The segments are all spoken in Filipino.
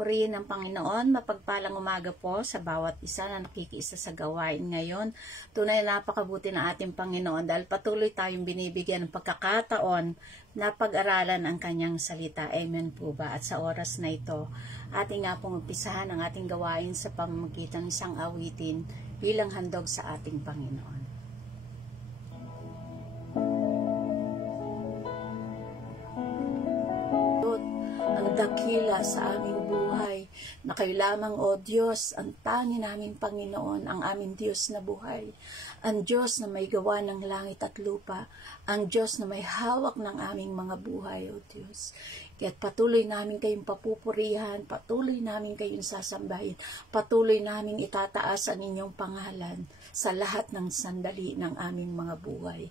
Purihin ng Panginoon, mapagpalang umaga po sa bawat isa na nakikiisa sa gawain ngayon. Tunay na napakabuti ng ating Panginoon dahil patuloy tayong binibigyan ng pagkakataon na pag-aralan ang kanyang salita. Amen po ba? At sa oras na ito, ating nga pong umpisahan ang ating gawain sa pamamagitan ng isang awitin bilang handog sa ating Panginoon. Ang dakila sa aming buhay, na kayo lamang, O Diyos, ang tangi naming Panginoon, ang aming Diyos na buhay, ang Diyos na may gawa ng langit at lupa, ang Diyos na may hawak ng aming mga buhay, O Diyos. Kaya't patuloy namin kayong papupurihan, patuloy namin kayong sasambahin, patuloy namin itataas ang inyong pangalan sa lahat ng sandali ng aming mga buhay.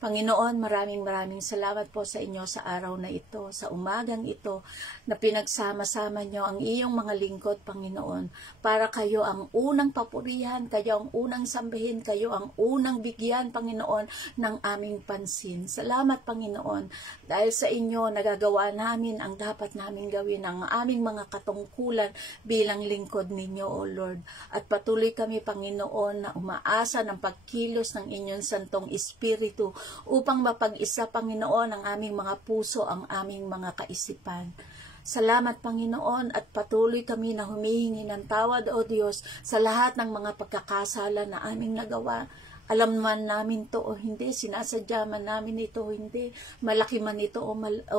Panginoon, maraming salamat po sa inyo sa araw na ito, sa umagang ito, na pinagsama-sama nyo ang iyong mga lingkod, Panginoon, para kayo ang unang papurihan, kayo ang unang sambihin, kayo ang unang bigyan, Panginoon, ng aming pansin. Salamat, Panginoon, dahil sa inyo nagagawa namin ang dapat namin gawin, ang aming mga katungkulan bilang lingkod ninyo, O Lord. At patuloy kami, Panginoon, na umaasa ng pagkilos ng inyong Santong Espiritu, upang mapag-isa, Panginoon, ang aming mga puso, ang aming mga kaisipan. Salamat, Panginoon, at patuloy kami na humihingi ng tawad, O Diyos, sa lahat ng mga pagkakasala na aming nagawa. Alam man namin to o hindi, sinasadya man namin ito o hindi, malaki man ito o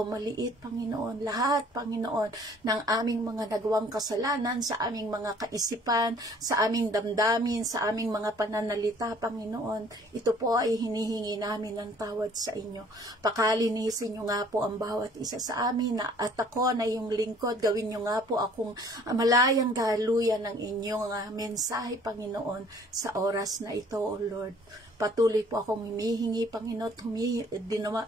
maliit, Panginoon. Lahat, Panginoon, ng aming mga nagawang kasalanan, sa aming mga kaisipan, sa aming damdamin, sa aming mga pananalita, Panginoon, ito po ay hinihingi namin ng tawad sa inyo. Pakalinisin nyo nga po ang bawat isa sa amin, at ako na iyong lingkod, gawin nyo nga po akong malayang daluyan ng inyong mensahe, Panginoon, sa oras na ito, O Lord. Patuloy po akong humihingi, Panginoon,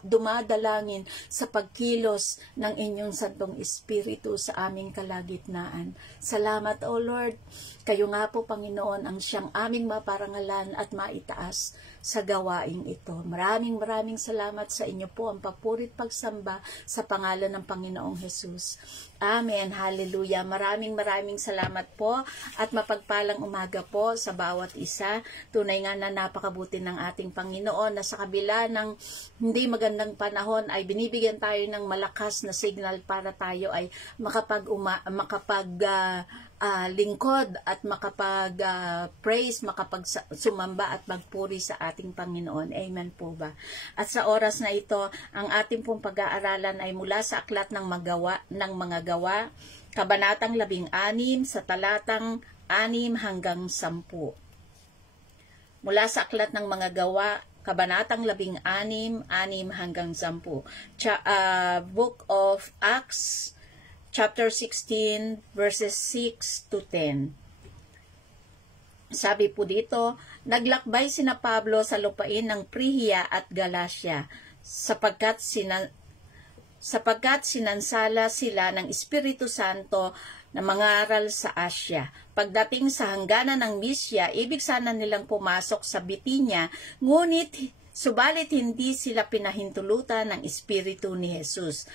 dumadalangin sa pagkilos ng inyong Santong Espiritu sa aming kalagitnaan. Salamat, O Lord. Kayo nga po, Panginoon, ang siyang aming maparangalan at maitaas sa gawaing ito. Maraming salamat sa inyo po, ang papurit pagsamba sa pangalan ng Panginoong Jesus. Amen. Hallelujah. Maraming salamat po at mapagpalang umaga po sa bawat isa. Tunay nga na napakabuti ng ating Panginoon na sa kabila ng hindi magandang panahon ay binibigyan tayo ng malakas na signal para tayo ay lingkod at makapag-praise, makapag-sumamba at magpuri sa ating Panginoon. Amen po ba? At sa oras na ito, ang ating pong pag-aaralan ay mula sa Aklat ng mga Gawa, Kabanatang 16 sa talatang 6 hanggang 10. Mula sa Aklat ng mga Gawa, Kabanatang 16, 6 hanggang 10. Book of Acts, Chapter 16, verses 6 to 10. Sabi po dito, naglakbay sina Pablo sa lupain ng Phrygia at Galacia, sapagkat sinansala sila ng Espiritu Santo na mangaral sa Asya. Pagdating sa hangganan ng Mysia, ibig sana nilang pumasok sa Bitinya, subalit hindi sila pinahintulutan ng Espiritu ni Jesus.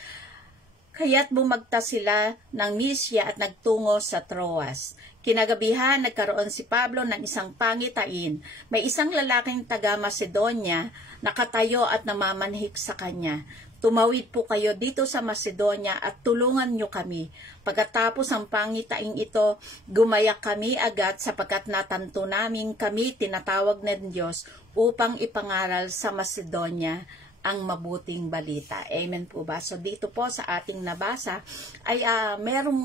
Kaya't bumagta sila ng Mysia at nagtungo sa Troas. Kinagabihan, nagkaroon si Pablo ng isang pangitain. May isang lalaking taga Macedonia nakatayo at namamanhik sa kanya. Tumawid po kayo dito sa Macedonia at tulungan nyo kami. Pagkatapos ang pangitain ito, gumayak kami agad sapagkat natanto namin kami tinatawag ng Diyos upang ipangaral sa Macedonia ang mabuting balita. Amen po ba? So dito po sa ating nabasa ay merong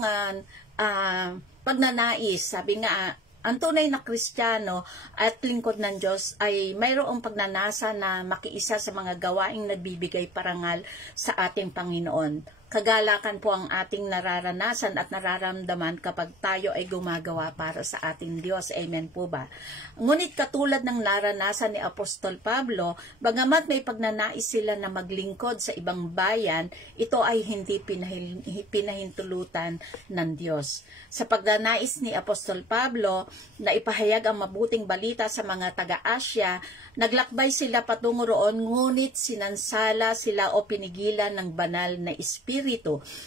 pagnanais. Sabi nga, ang tunay na Kristiyano at lingkod ng Diyos ay mayroong pagnanasa na makiisa sa mga gawaing nagbibigay parangal sa ating Panginoon. kagalakan po ang ating nararanasan at nararamdaman kapag tayo ay gumagawa para sa ating Diyos. Amen po ba? Ngunit katulad ng naranasan ni Apostol Pablo, bagamat may pagnanais sila na maglingkod sa ibang bayan, ito ay hindi pinahintulutan ng Diyos. Sa pagnanais ni Apostol Pablo na ipahayag ang mabuting balita sa mga taga-Asya, naglakbay sila patungo roon, ngunit sinansala sila o pinigilan ng banal na espiritu.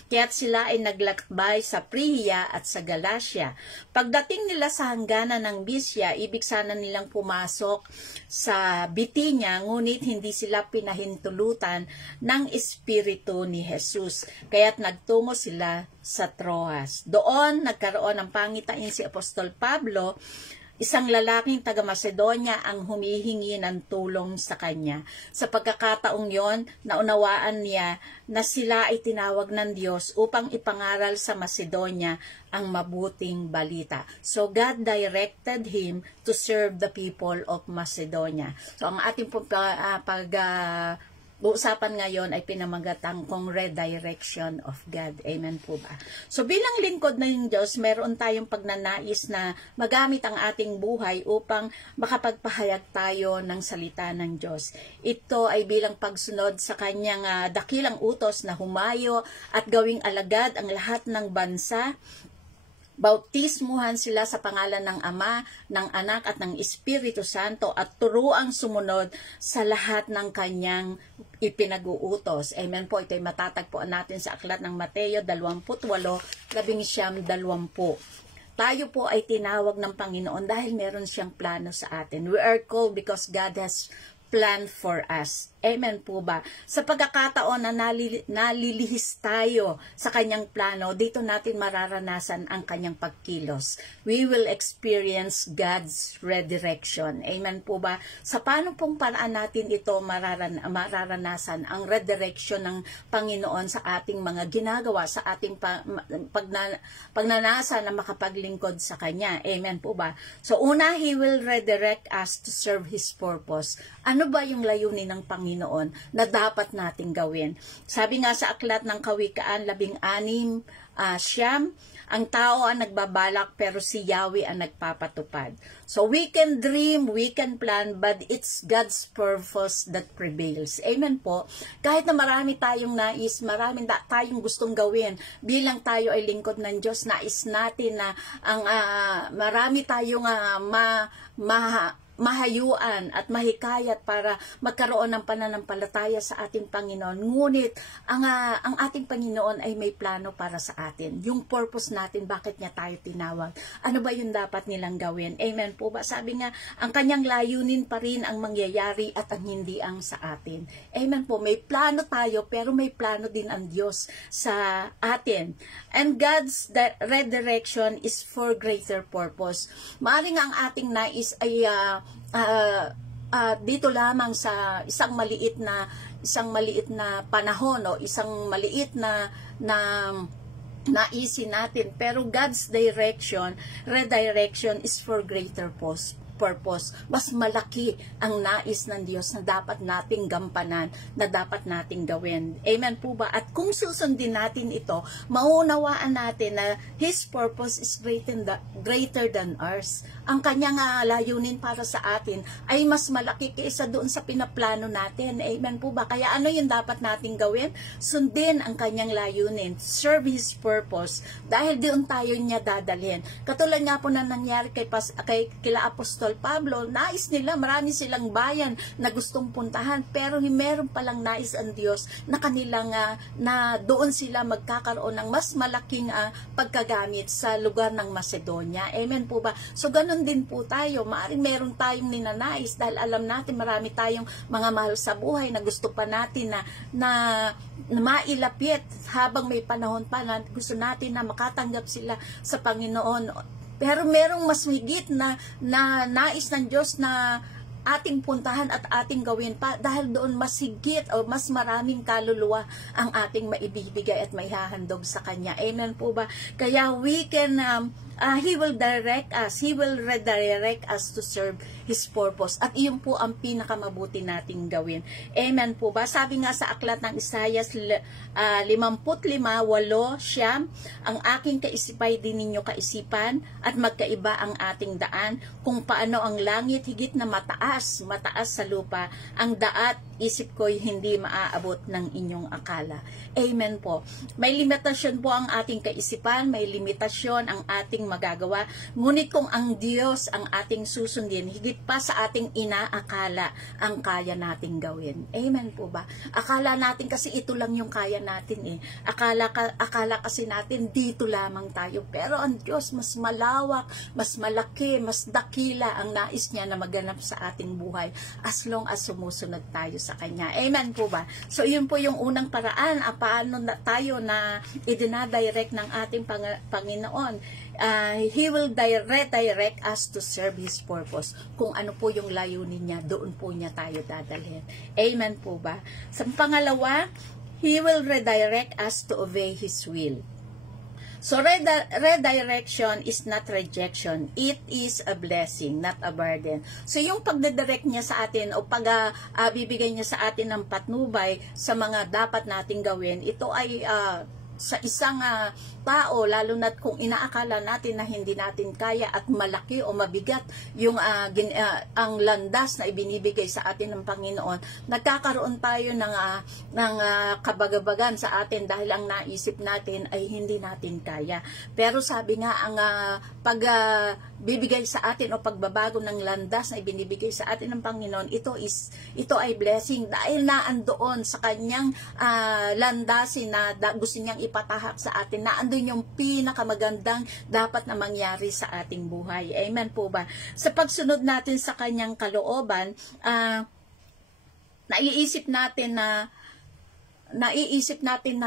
Kaya't sila ay naglakbay sa Phrygia at sa Galatia. Pagdating nila sa hangganan ng Bisya, ibig sana nilang pumasok sa Bitinya, ngunit hindi sila pinahintulutan ng espiritu ni Jesus. Kaya't nagtungo sila sa Troas. Doon nagkaroon ng pangitain si Apostol Pablo. Isang lalaking taga-Macedonia ang humihingi ng tulong sa kanya. Sa pagkakataong yon, naunawaan niya na sila ay tinawag ng Diyos upang ipangaral sa Macedonia ang mabuting balita. So God directed him to serve the people of Macedonia. So ang ating usapan ngayon ay pinamagatang kong redirection of God. Amen po ba? So bilang lingkod ng Diyos, meron tayong pagnanais na magamit ang ating buhay upang makapagpahayag tayo ng salita ng Diyos. Ito ay bilang pagsunod sa kanyang dakilang utos na humayo at gawing alagad ang lahat ng bansa. Bautismuhan sila sa pangalan ng Ama, ng Anak at ng Espiritu Santo at turuang sumunod sa lahat ng kanyang ipinag-uutos. Amen po. Ito ay matatagpuan natin sa aklat ng Mateo 28:19-20. Tayo po ay tinawag ng Panginoon dahil meron siyang plano sa atin. We are called because God has plan for us. Amen po ba? Sa pagkakataon na nalilihis tayo sa kanyang plano, dito natin mararanasan ang kanyang pagkilos. We will experience God's redirection. Amen po ba? Sa paano pong paraan natin ito mararanasan ang redirection ng Panginoon sa ating mga ginagawa, sa ating pagnanasa na makapaglingkod sa Kanya. Amen po ba? So una, He will redirect us to serve His purpose. Ano ba yung layunin ng Panginoon na dapat nating gawin? Sabi nga sa aklat ng Kawikaan 16:9, ang tao ang nagbabalak pero si Yahweh ang nagpapatupad. So we can dream, we can plan, but it's God's purpose that prevails. Amen po. Kahit na marami tayong nais, marami tayong gustong gawin, bilang tayo ay lingkod ng Diyos, nais natin na marami tayong mahayuan at mahikayat para magkaroon ng pananampalataya sa ating Panginoon. Ngunit ang ating Panginoon ay may plano para sa atin. Yung purpose natin, bakit niya tayo tinawag? Ano ba yung dapat nilang gawin? Amen po ba? Sabi nga, ang kanyang layunin pa rin ang mangyayari at ang hindi ang sa atin. Amen po. May plano tayo pero may plano din ang Diyos sa atin. And God's redirection is for greater purpose. Maaring ang ating nais ay dito lamang sa isang maliit na panahon o isang maliit na naisin natin, pero God's redirection is for greater purpose. Mas malaki ang nais ng Diyos na dapat nating gampanan, na dapat nating gawin. Amen po ba? At kung susundin natin ito, maunawaan natin na His purpose is greater than ours. Ang kanyang layunin para sa atin ay mas malaki kaysa doon sa pinaplano natin. Amen po ba? Kaya ano yung dapat nating gawin? Sundin ang kanyang layunin. Serve His purpose. Dahil doon tayo niya dadalhin. Katulad nga po na nangyari kila Apostol Pablo, nais nila, marami silang bayan na gustong puntahan, pero meron palang nais ang Diyos na kanilang na doon sila magkakaroon ng mas malaking pagkagamit sa lugar ng Macedonia. Amen po ba? So ganun din po tayo, maaaring meron tayong ninanais dahil alam natin marami tayong mga mahal sa buhay na gusto pa natin na mailapit habang may panahon pa na gusto natin na makatanggap sila sa Panginoon. Pero merong mas higit na nais ng Diyos na ating puntahan at ating gawin pa, dahil doon mas higit o mas maraming kaluluwa ang ating maibibigay at maihahandog sa Kanya. Amen po ba? Kaya we can He will direct us. He will redirect us to serve His purpose. At iyon po ang pinakamabuti nating gawin. Amen po ba? Sabi nga sa aklat ng Isaias 55:8, ang aking kaisipay din ninyo kaisipan at magkaiba ang ating daan, kung paano ang langit higit na mataas sa lupa, ang daat isip ko'y hindi maaabot ng inyong akala. Amen po. May limitasyon po ang ating kaisipan, may limitasyon ang ating magagawa, ngunit kung ang Diyos ang ating susundin, higit pa sa ating inaakala ang kaya nating gawin. Amen po ba? Akala natin kasi ito lang yung kaya natin eh. Akala kasi natin dito lamang tayo. Pero ang Diyos mas malawak, mas malaki, mas dakila ang nais niya na maganap sa ating buhay as long as sumusunod tayo sa Kanya. Amen po ba? So, yun po yung unang paraan, paano na tayo na idinadirect ng ating Panginoon. He will redirect us to serve His purpose. Kung ano po yung layunin niya, doon po niya tayo dadalhin. Amen po ba? Sa pangalawa, He will redirect us to obey His will. So, redirection is not rejection. It is a blessing, not a burden. So, yung pagdidirect niya sa atin o bibigay niya sa atin ng patnubay sa mga dapat nating gawin, ito ay sa isang tao, lalo na kung inaakala natin na hindi natin kaya at malaki o mabigat yung ang landas na ibinibigay sa atin ng Panginoon, nagkakaroon tayo ng kabagabagan sa atin dahil ang naisip natin ay hindi natin kaya. Pero sabi nga, ang pagbibigay sa atin o pagbabago ng landas na ibinibigay sa atin ng Panginoon, ito ay blessing dahil naandoon sa kanyang landasin na gusto niyang ipatahak sa atin, na andun yung pinakamagandang dapat na mangyari sa ating buhay. Amen po ba? Sa pagsunod natin sa kanyang kalooban, naiisip natin na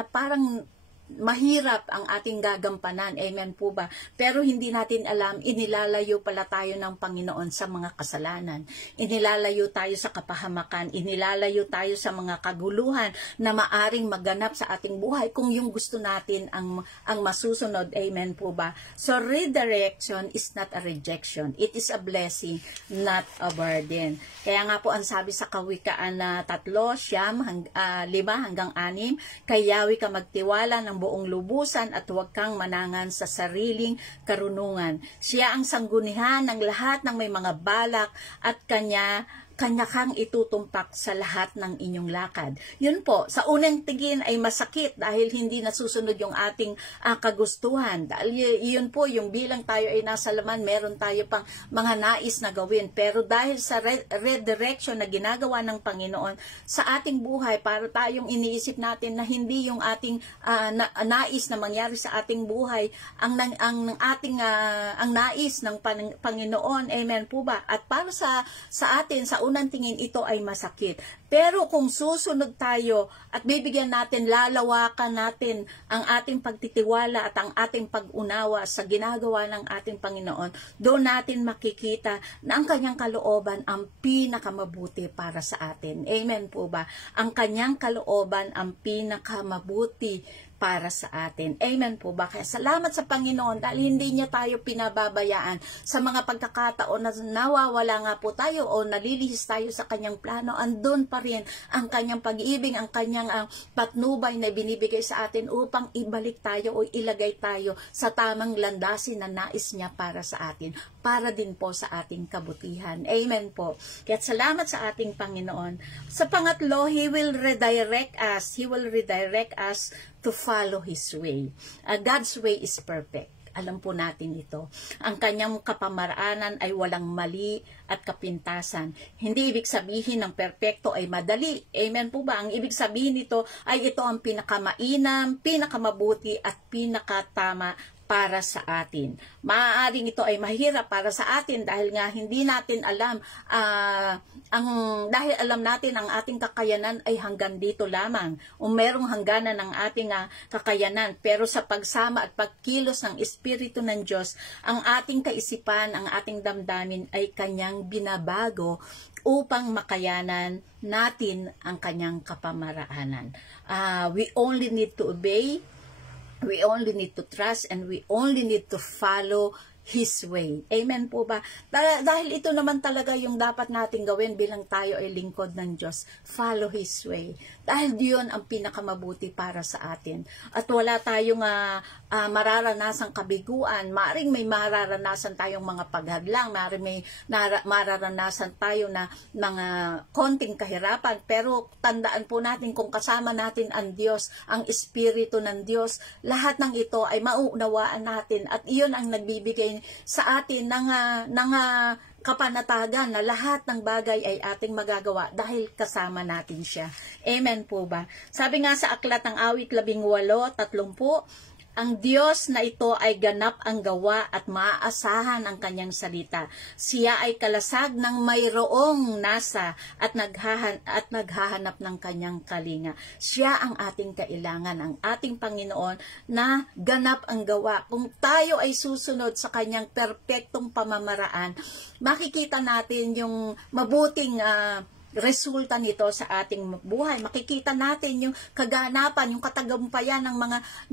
parang mahirap ang ating gagampanan. Amen po ba? Pero hindi natin alam, inilalayo pala tayo ng Panginoon sa mga kasalanan. Inilalayo tayo sa kapahamakan. Inilalayo tayo sa mga kaguluhan na maaring maganap sa ating buhay kung yung gusto natin ang masusunod. Amen po ba? So, redirection is not a rejection. It is a blessing, not a burden. Kaya nga po ang sabi sa Kawikaan na 3:5-6, kayawi ka magtiwala ng buong lubusan at huwag kang manangan sa sariling karunungan. Siya ang sanggunihan ng lahat ng may mga balak at kanya kang itutumpak sa lahat ng inyong lakad. Yun po, sa unang tingin ay masakit dahil hindi nasusunod yung ating kagustuhan. Dahil yun po, yung bilang tayo ay nasa laman, meron tayo pang mga nais na gawin. Pero dahil sa redirection na ginagawa ng Panginoon sa ating buhay, para tayong iniisip natin na hindi yung ating nais na mangyari sa ating buhay, ang nais ng Panginoon. Amen po ba? At para sa atin, sa unang tingin, ito ay masakit. Pero kung susunod tayo at bibigyan natin, lalawakan natin ang ating pagtitiwala at ang ating pag-unawa sa ginagawa ng ating Panginoon, doon natin makikita na ang kanyang kalooban ang pinakamabuti para sa atin. Amen po ba? Ang kanyang kalooban ang pinakamabuti para sa atin. Amen po ba? Kaya salamat sa Panginoon dahil hindi niya tayo pinababayaan sa mga pagkakataon na nawawala nga po tayo o nalilihis tayo sa kanyang plano. Andun pa rin ang kanyang pag-ibig, ang kanyang patnubay na binibigay sa atin upang ibalik tayo o ilagay tayo sa tamang landasin na nais niya para sa atin, para din po sa ating kabutihan. Amen po. Kaya salamat sa ating Panginoon. Sa pangatlo, He will redirect us. He will redirect us to follow His way. God's way is perfect. Alam po natin ito. Ang kanyang kapamaraanan ay walang mali at kapintasan. Hindi ibig sabihin ng perpekto ay madali. Amen po ba? Ang ibig sabihin nito ay ito ang pinakamainam, pinakamabuti at pinakatama para sa atin. Maaaring ito ay mahirap para sa atin dahil nga hindi natin alam, dahil alam natin ang ating kakayanan ay hanggang dito lamang o merong hangganan ng ating kakayanan. Pero sa pagsama at pagkilos ng Espiritu ng Diyos, ang ating kaisipan, ang ating damdamin ay kanyang binabago upang makayanan natin ang kanyang kapamaraanan. We only need to obey We only need to trust and we only need to follow His way. Amen po ba? Dahil ito naman talaga yung dapat nating gawin bilang tayo ay lingkod ng Diyos. Follow His way. Dahil diyon ang pinakamabuti para sa atin. At wala tayong mararanasang kabiguan. Maaring may mararanasan tayong mga paghadlang. Maaring may mararanasan tayo na mga konting kahirapan. Pero tandaan po natin kung kasama natin ang Diyos, ang Espiritu ng Diyos, lahat ng ito ay mauunawaan natin. At iyon ang nagbibigay sa atin ng kapanatagan na lahat ng bagay ay ating magagawa dahil kasama natin siya. Amen po ba? Sabi nga sa Aklat ng Awit 18:30, ang Diyos na ito ay ganap ang gawa at maaasahan ang kanyang salita. Siya ay kalasag ng mayroong nasa at naghahanap ng kanyang kalinga. Siya ang ating kailangan, ang ating Panginoon na ganap ang gawa. Kung tayo ay susunod sa kanyang perpektong pamamaraan, makikita natin yung mabuting resulta nito sa ating buhay. Makikita natin yung kaganapan, yung katagumpayan ng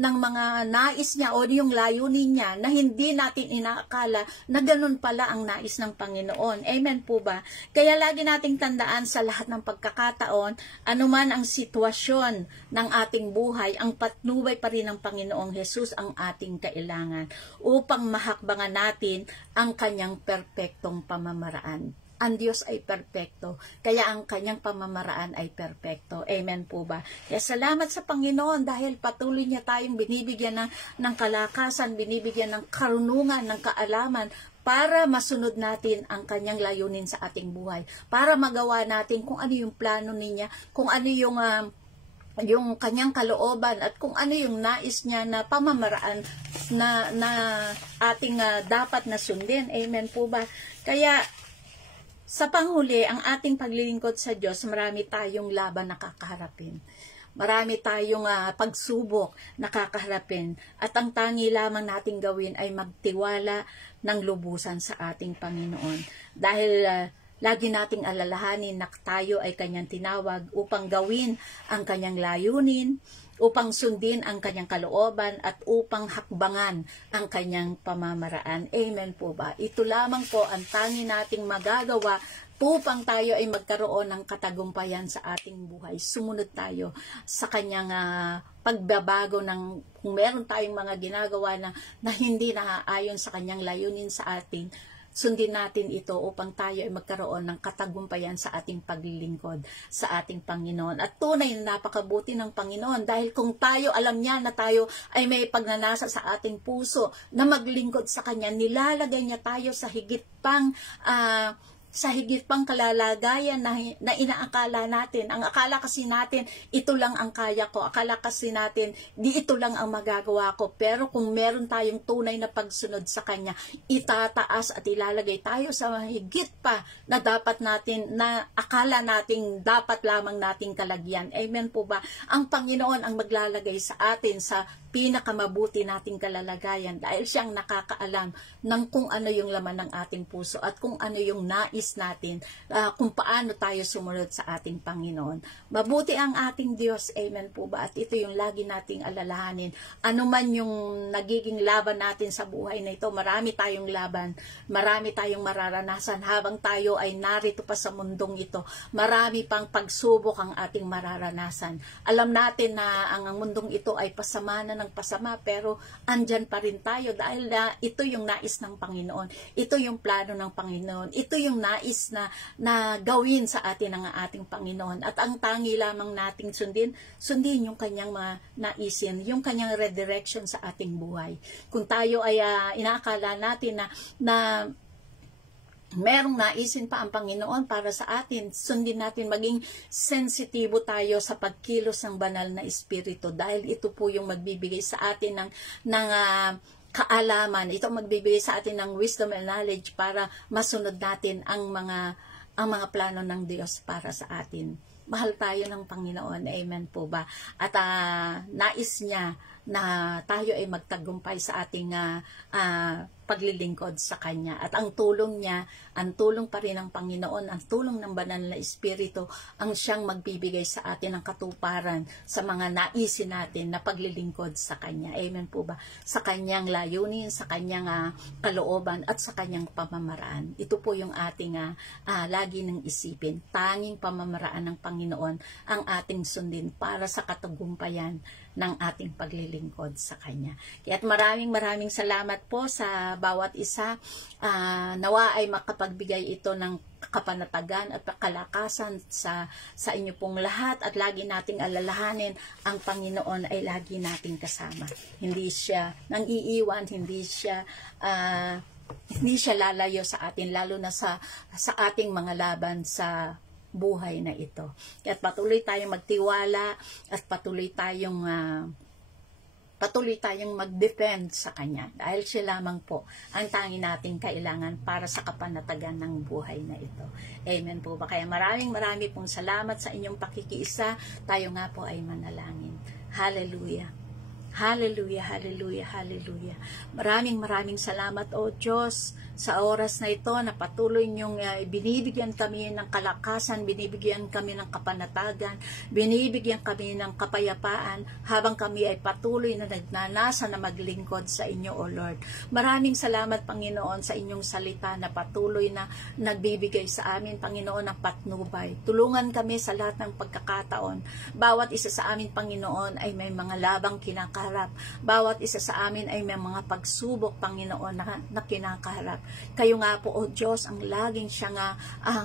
mga nais niya o yung layunin niya na hindi natin inaakala na ganun pala ang nais ng Panginoon. Amen po ba? Kaya lagi nating tandaan sa lahat ng pagkakataon, anuman ang sitwasyon ng ating buhay, ang patnubay pa rin ng Panginoong Hesus ang ating kailangan upang mahakbangan natin ang kanyang perpektong pamamaraan. Ang Diyos ay perpekto, kaya ang kanyang pamamaraan ay perpekto. Amen po ba? Kaya salamat sa Panginoon dahil patuloy niya tayong binibigyan ng kalakasan, binibigyan ng karunungan, ng kaalaman para masunod natin ang kanyang layunin sa ating buhay. Para magawa natin kung ano yung plano niya, kung ano yung kanyang kalooban at kung ano yung nais niya na pamamaraan na ating dapat na sundin. Amen po ba? Kaya sa panghuli, ang ating paglilingkod sa Diyos, marami tayong laban na kakaharapin. Marami tayong pagsubok na kakaharapin. At ang tangi lamang nating gawin ay magtiwala ng lubusan sa ating Panginoon. Dahil lagi nating alalahanin na tayo ay kanyang tinawag upang gawin ang kanyang layunin, upang sundin ang kanyang kalooban at upang hakbangan ang kanyang pamamaraan. Amen po ba? Ito lamang po ang tangi nating magagawa upang tayo ay magkaroon ng katagumpayan sa ating buhay. Sumunod tayo sa kanyang pagbabago ng kung meron tayong mga ginagawa na hindi naaayon sa kanyang layunin sa atin. Sundin natin ito upang tayo ay magkaroon ng katagumpayan sa ating paglilingkod sa ating Panginoon. At tunay na napakabuti ng Panginoon dahil kung tayo, alam niya na tayo ay may pagnanasa sa ating puso na maglingkod sa Kanya, nilalagay niya tayo sa higit pang kalalagayan na inaakala natin. Ang akala kasi natin, ito lang ang kaya ko. Akala kasi natin, di ito lang ang magagawa ko. Pero kung meron tayong tunay na pagsunod sa Kanya, itataas at ilalagay tayo sa higit pa na dapat natin, na akala nating dapat lamang nating kalagyan. Amen po ba? Ang Panginoon ang maglalagay sa atin sa pinakamabuti nating kalalagayan dahil siyang nakakaalam ng kung ano yung laman ng ating puso at kung ano yung nais natin, kung paano tayo sumunod sa ating Panginoon. Mabuti ang ating Diyos, amen po ba? At ito yung lagi nating alalahanin. Ano man yung nagiging laban natin sa buhay na ito, marami tayong laban, marami tayong mararanasan habang tayo ay narito pa sa mundong ito. Marami pang pagsubok ang ating mararanasan. Alam natin na ang mundong ito ay pasama na ng pasama, pero andyan pa rin tayo dahil ito yung nais ng Panginoon. Ito yung plano ng Panginoon. Ito yung nais na gawin sa atin ng ating Panginoon. At ang tangi lamang nating sundin yung kanyang naisin, yung kanyang redirection sa ating buhay. Kung tayo ay inaakala natin na merong naisin pa ang Panginoon para sa atin, sundin natin, maging sensitibo tayo sa pagkilos ng banal na Espiritu dahil ito po yung magbibigay sa atin ng kaalaman, ito magbibigay sa atin ng wisdom and knowledge para masunod natin ang mga plano ng Diyos para sa atin. Mahal tayo ng Panginoon, amen po ba? At nais niya na tayo ay magtagumpay sa ating paglilingkod sa Kanya. At ang tulong niya, ang tulong pa rin ng Panginoon, ang tulong ng Banal na Espiritu, ang siyang magbibigay sa atin ng katuparan sa mga naisin natin na paglilingkod sa Kanya. Amen po ba? Sa Kanyang layunin, sa Kanyang kalooban, at sa Kanyang pamamaraan. Ito po yung ating lagi ng isipin. Tanging pamamaraan ng Panginoon ang ating sundin para sa katagumpayan ng ating paglilingkod sa Kanya. Kaya maraming salamat po sa bawat isa. Nawa ay makapagbigay ito ng kapanatagan at kalakasan sa inyo pong lahat, at lagi nating alalahanin ang Panginoon ay lagi nating kasama. Hindi siya nang iiwan, hindi siya lalayo sa atin, lalo na sa ating mga laban sa buhay na ito. Kaya patuloy tayong magtiwala at patuloy tayong mag-defend sa Kanya, dahil siya lamang po ang tangi nating kailangan para sa kapanatagan ng buhay na ito. Amen po ba? Kaya maraming pong salamat sa inyong pakikiisa. Tayo nga po ay manalangin. Hallelujah. Hallelujah, hallelujah, hallelujah. Maraming salamat, O Diyos, sa oras na ito na patuloy niyong binibigyan kami ng kalakasan, binibigyan kami ng kapanatagan, binibigyan kami ng kapayapaan habang kami ay patuloy na nagnanasa na maglingkod sa inyo, O Lord. Maraming salamat, Panginoon, sa inyong salita na patuloy na nagbibigay sa amin, Panginoon, ng patnubay. Tulungan kami sa lahat ng pagkakataon. Bawat isa sa amin, Panginoon, ay may mga labang kinakaharap. Bawat isa sa amin ay may mga pagsubok, Panginoon, na kinakaharap. Kayo nga po, O Diyos, ang laging siya nga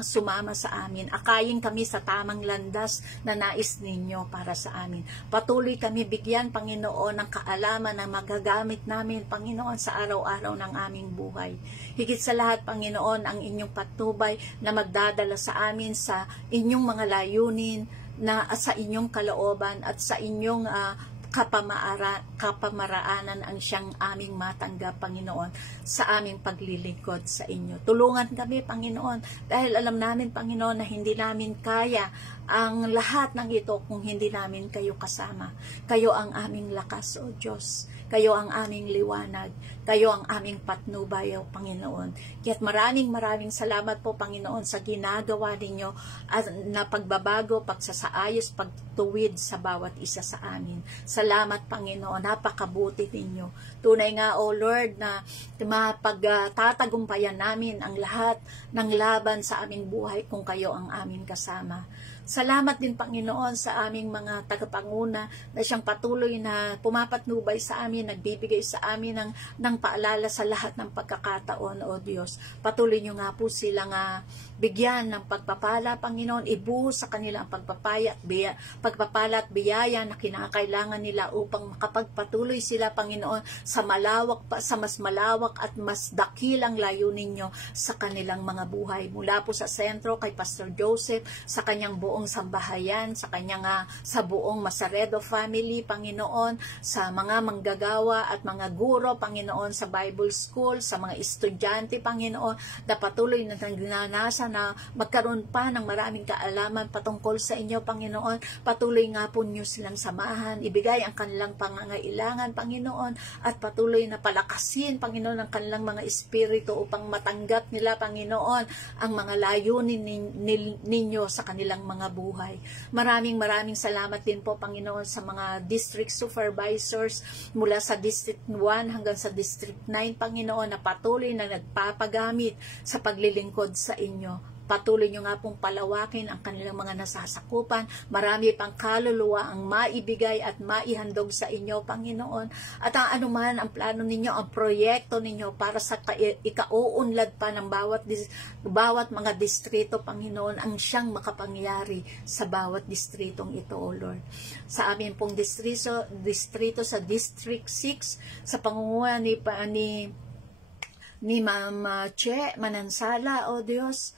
sumama sa amin. Akayin kami sa tamang landas na nais ninyo para sa amin. Patuloy kami bigyan, Panginoon, ng kaalaman na magagamit namin, Panginoon, sa araw-araw ng aming buhay. Higit sa lahat, Panginoon, ang inyong patnubay na magdadala sa amin sa inyong mga layunin, na sa inyong kalooban at sa inyong kapamaraanan ang siyang aming matanggap, Panginoon, sa aming paglilingkod sa inyo. Tulungan kami, Panginoon, dahil alam namin, Panginoon, na hindi namin kaya ang lahat ng ito kung hindi namin kayo kasama. Kayo ang aming lakas, O Diyos. Kayo ang aming liwanag. Kayo ang aming patnubay, O Panginoon. Kaya't maraming salamat po, Panginoon, sa ginagawa ninyo na pagbabago, pagsasaayos, pagtuwid sa bawat isa sa amin. Salamat, Panginoon. Napakabuti ninyo. Tunay nga, O Lord, na mapagtatagumpayan namin ang lahat ng laban sa aming buhay kung kayo ang aming kasama. Salamat din, Panginoon, sa aming mga tagapanguna na siyang patuloy na pumapatnubay sa amin, nagbibigay sa amin ng paalala sa lahat ng pagkakataon, O Diyos. Patuloy nyo nga po silang bigyan ng pagpapala, Panginoon, ibuhos sa kanila ang pagpapala at biyaya na kinakailangan nila upang makapagpatuloy sila, Panginoon, sa mas malawak at mas dakilang layunin nyo sa kanilang mga buhay. Mula po sa sentro kay Pastor Joseph, sa kanyang buong sambahayan, sa kanyang sa buong Masaredo family, Panginoon, sa mga manggagawa at mga guro, Panginoon, sa Bible School, sa mga estudyante, Panginoon, na patuloy na nagnanasa na magkaroon pa ng maraming kaalaman patungkol sa inyo, Panginoon. Patuloy nga po niyo silang samahan, ibigay ang kanilang pangangailangan, Panginoon, at patuloy na palakasin, Panginoon, ang kanilang mga espiritu upang matanggap nila, Panginoon, ang mga layunin ninyo sa kanilang mga buhay. Maraming salamat din po, Panginoon, sa mga district supervisors mula sa District 1 hanggang sa District 9, Panginoon, na patuloy na nagpapagamit sa paglilingkod sa inyo. Patuloy nyo nga pong palawakin ang kanilang mga nasasakupan. Marami pang kaluluwa ang maibigay at maihandog sa inyo, Panginoon. At ang anuman ang plano ninyo, ang proyekto ninyo para sa ikauunlad pa ng bawat mga distrito, Panginoon, ang siyang makapangyari sa bawat distritong ito, O Lord. Sa amin pong distrito sa District 6, sa pangunguna ni Ma'am Che Manansala, O Diyos,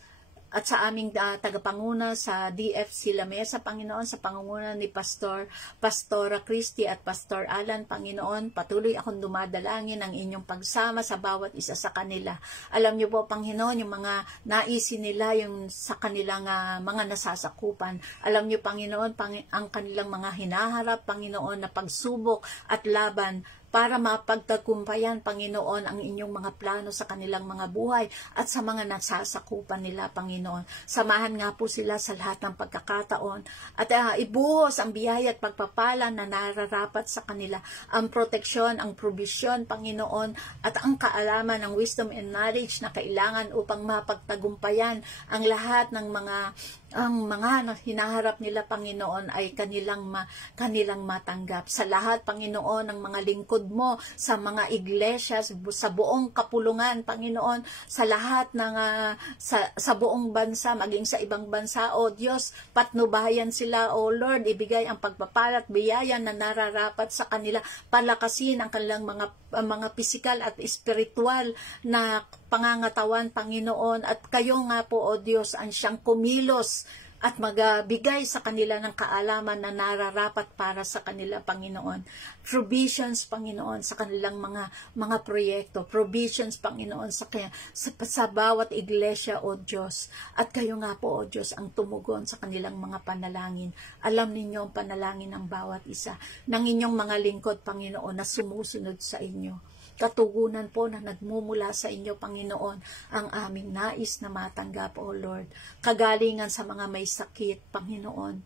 at sa aming tagapanguna sa DFC Lamesa, Panginoon, sa pangunguna ni Pastora Christy at Pastor Alan, Panginoon, patuloy akong dumadalangin ang inyong pagsama sa bawat isa sa kanila. Alam niyo po, Panginoon, yung mga naisin nila, yung sa kanilang mga nasasakupan. Alam niyo, Panginoon, ang kanilang mga hinaharap, Panginoon, na pagsubok at laban, para mapagtagumpayan, Panginoon, ang inyong mga plano sa kanilang mga buhay at sa mga nasasakupan nila, Panginoon. Samahan nga po sila sa lahat ng pagkakataon at ibuhos ang biyaya at pagpapala na nararapat sa kanila, ang proteksyon, ang provision, Panginoon, at ang kaalaman ng wisdom and knowledge na kailangan upang mapagtagumpayan ang lahat ng mga hinaharap nila, Panginoon, ay kanilang matanggap. Sa lahat, Panginoon, ng mga lingkod mo, sa mga iglesia, sa buong kapulungan, Panginoon, sa lahat ng sa buong bansa, maging sa ibang bansa, O Diyos, patnubayan sila, O Lord, ibigay ang pagpapala at biyaya na nararapat sa kanila, palakasin ang kanilang mga pisikal at espiritual na pangangatawan, Panginoon, at kayo nga po, O Diyos, ang siyang kumilos at magbigay sa kanila ng kaalaman na nararapat para sa kanila, Panginoon. Provisions, Panginoon, sa kanilang mga proyekto. Provisions, Panginoon, sa bawat iglesia, O Diyos. At kayo nga po, O Diyos, ang tumugon sa kanilang mga panalangin. Alam ninyo ang panalangin ng bawat isa ng inyong mga lingkod, Panginoon, na sumusunod sa inyo. Katugunan po na nagmumula sa inyo, Panginoon, ang aming nais na matanggap, O Lord. Kagalingan sa mga may sakit, Panginoon.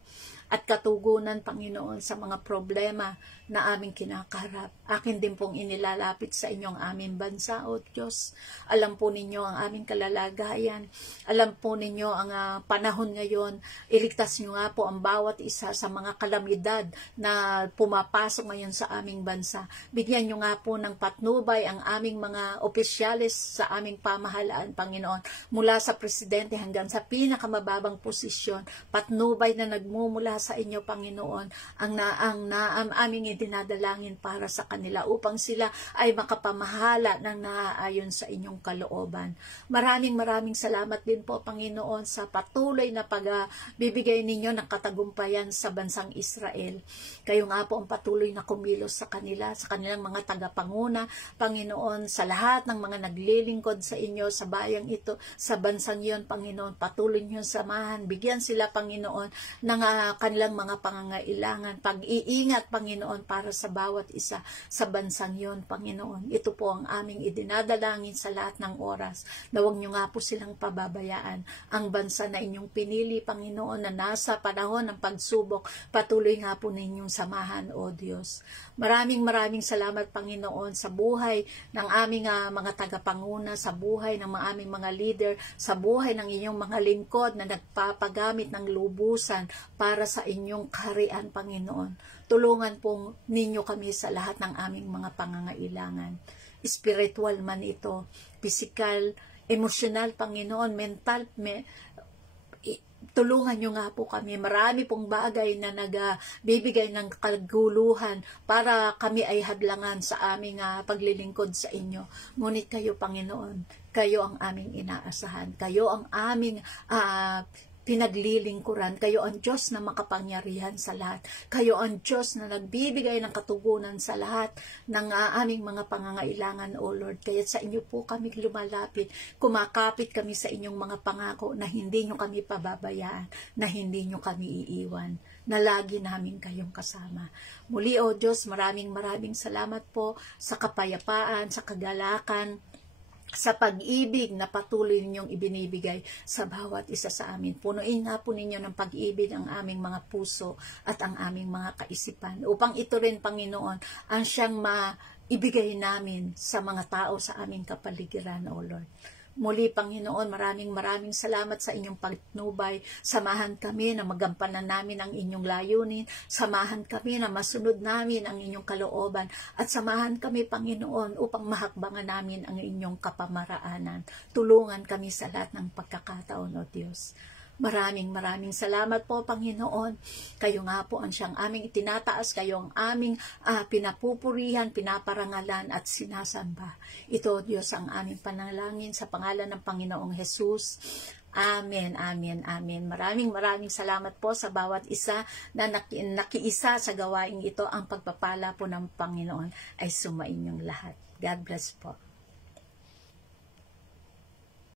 At katugunan, Panginoon, sa mga problema na aming kinakaharap. Akin din pong inilalapit sa inyong aming bansa, O Diyos. Alam po ninyo ang aming kalalagayan. Alam po ninyo ang panahon ngayon. Iligtas nyo nga po ang bawat isa sa mga kalamidad na pumapasok ngayon sa aming bansa. Bigyan nyo nga po ng patnubay ang aming mga opisyalis sa aming pamahalaan, Panginoon. Mula sa presidente hanggang sa pinakamababang posisyon. Patnubay na nagmumula sa inyo, Panginoon, ang aming dinadalangin para sa kanila upang sila ay makapamahala ng naaayon sa inyong kalooban. Maraming salamat din po, Panginoon, sa patuloy na pagbibigay ninyo ng katagumpayan sa bansang Israel. Kayo nga po ang patuloy na kumilos sa kanilang mga tagapanguna, Panginoon, sa lahat ng mga naglilingkod sa inyo sa bayang ito, sa bansang iyon, Panginoon, patuloy niyo samahan, bigyan sila, Panginoon, ng kanilang mga pangangailangan, pag-iingat, Panginoon, para sa bawat isa sa bansang yon, Panginoon. Ito po ang aming idinadalangin sa lahat ng oras, na huwag nyo nga po silang pababayaan. Ang bansa na inyong pinili, Panginoon, na nasa panahon ng pagsubok, patuloy nga po ninyong samahan, O Diyos. Maraming salamat, Panginoon, sa buhay ng aming mga tagapanguna, sa buhay ng aming mga leader, sa buhay ng inyong mga lingkod na nagpapagamit ng lubusan para sa inyong kaharian, Panginoon. Tulungan po ninyo kami sa lahat ng aming mga pangangailangan. Spiritual man ito, physical, emosyonal, Panginoon, mental, tulungan nyo nga po kami. Marami pong bagay na nagbibigay ng kaguluhan para kami ay hadlangan sa aming paglilingkod sa inyo. Ngunit kayo, Panginoon, kayo ang aming inaasahan. Kayo ang aming pinaglilingkuran. Kayo ang Diyos na makapangyarihan sa lahat. Kayo ang Diyos na nagbibigay ng katugunan sa lahat ng aming mga pangangailangan, O Lord. Kaya sa inyo po kami lumalapit, kumakapit kami sa inyong mga pangako na hindi nyo kami pababayaan, na hindi nyo kami iiwan, na lagi namin kayong kasama. Muli, O Diyos, maraming salamat po sa kapayapaan, sa kagalakan, sa pag-ibig na patuloy ninyong ibinibigay sa bawat isa sa amin. Punuin nga po ninyo ng pag-ibig ang aming mga puso at ang aming mga kaisipan, upang ito rin, Panginoon, ang siyang maibigay namin sa mga tao sa aming kapaligiran, O Lord. Muli, Panginoon, maraming salamat sa inyong patnubay. Samahan kami na magampanan namin ang inyong layunin. Samahan kami na masunod namin ang inyong kalooban. At samahan kami, Panginoon, upang mahakbangan namin ang inyong kapamaraanan. Tulungan kami sa lahat ng pagkakataon, O Diyos. Maraming salamat po, Panginoon. Kayo nga po ang siyang aming itinataas, kayo ang aming pinapupurihan, pinaparangalan at sinasamba. Ito, Diyos, ang aming panalangin sa pangalan ng Panginoong Jesus. Amen, amen, amen. Maraming salamat po sa bawat isa na nakiisa sa gawaing ito. Ang pagpapala po ng Panginoon ay sumainyong lahat. God bless po.